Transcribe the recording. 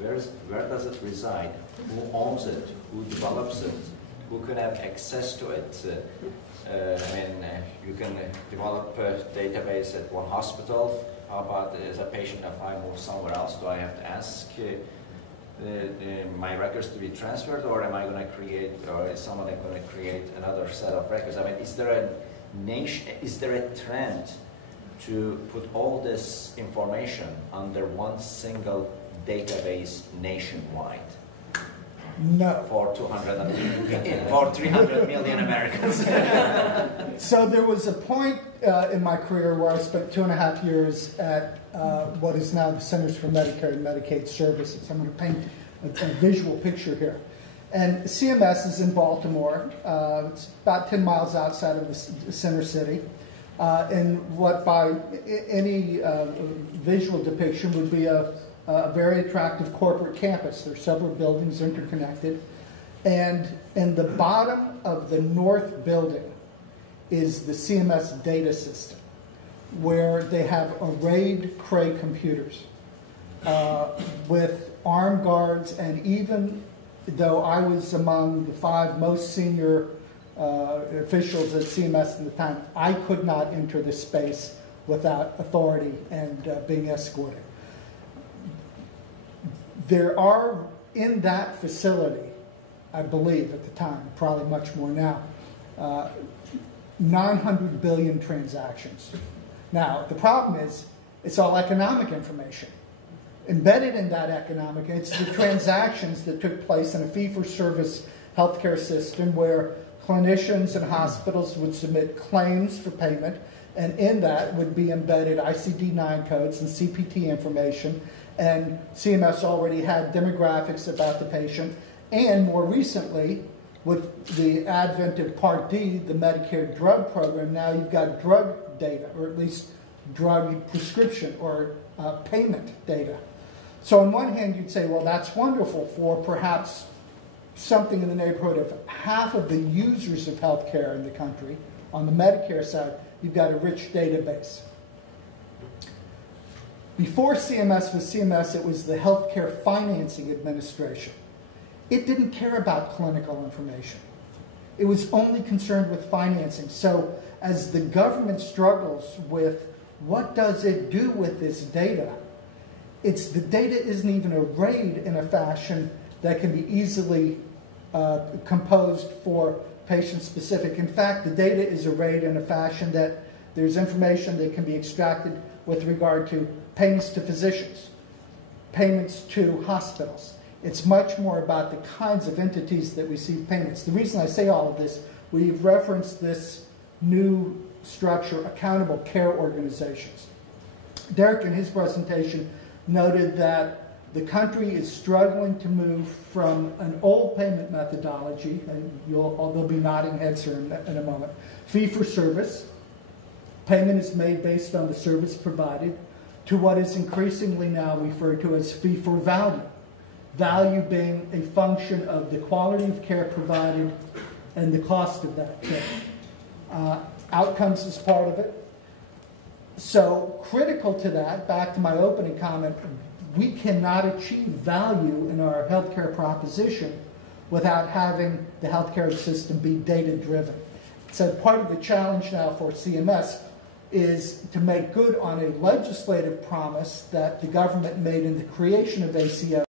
Where does it reside? Who owns it? Who develops it? Who can have access to it? You can develop a database at one hospital. How about as a patient, if I move somewhere else, do I have to ask my records to be transferred, or am I going to create, or is someone going to create another set of records? I mean, is there a trend to put all this information under one single database nationwide? No. For 300 million Americans. So there was a point in my career where I spent 2.5 years at what is now the Centers for Medicare and Medicaid Services. I'm going to paint a visual picture here. And CMS is in Baltimore. It's about 10 miles outside of the center city. And what by any visual depiction would be a very attractive corporate campus. There are several buildings interconnected. And in the bottom of the north building is the CMS data system, where they have arrayed Cray computers with armed guards, and even though I was among the 5 most senior officials at CMS at the time, I could not enter this space without authority and being escorted. There are, in that facility, I believe at the time, probably much more now, 900 billion transactions. Now, the problem is, it's all economic information. Embedded in that economic, it's the transactions that took place in a fee-for-service healthcare system where clinicians and hospitals would submit claims for payment, and in that would be embedded ICD-9 codes and CPT information, and CMS already had demographics about the patient, and more recently, with the advent of Part D, the Medicare drug program, now you've got drug data, or at least drug prescription or payment data. So on one hand, you'd say, well, that's wonderful for perhaps something in the neighborhood of half of the users of healthcare in the country. On the Medicare side, you've got a rich database. Before CMS was CMS, it was the Healthcare Financing Administration. It didn't care about clinical information. It was only concerned with financing. So as the government struggles with what does it do with this data, the data isn't even arrayed in a fashion that can be easily composed for patient-specific. In fact, the data is arrayed in a fashion that there's information that can be extracted with regard to payments to physicians, payments to hospitals. It's much more about the kinds of entities that receive payments. The reason I say all of this, we've referenced this new structure, accountable care organizations. Derek, in his presentation, noted that the country is struggling to move from an old payment methodology, and they'll be nodding heads here in a moment, fee-for-service, payment is made based on the service provided, to what is increasingly now referred to as fee-for-value. Value being a function of the quality of care provided and the cost of that care. Outcomes is part of it. So critical to that, back to my opening comment, we cannot achieve value in our healthcare proposition without having the healthcare system be data-driven. So part of the challenge now for CMS is to make good on a legislative promise that the government made in the creation of ACO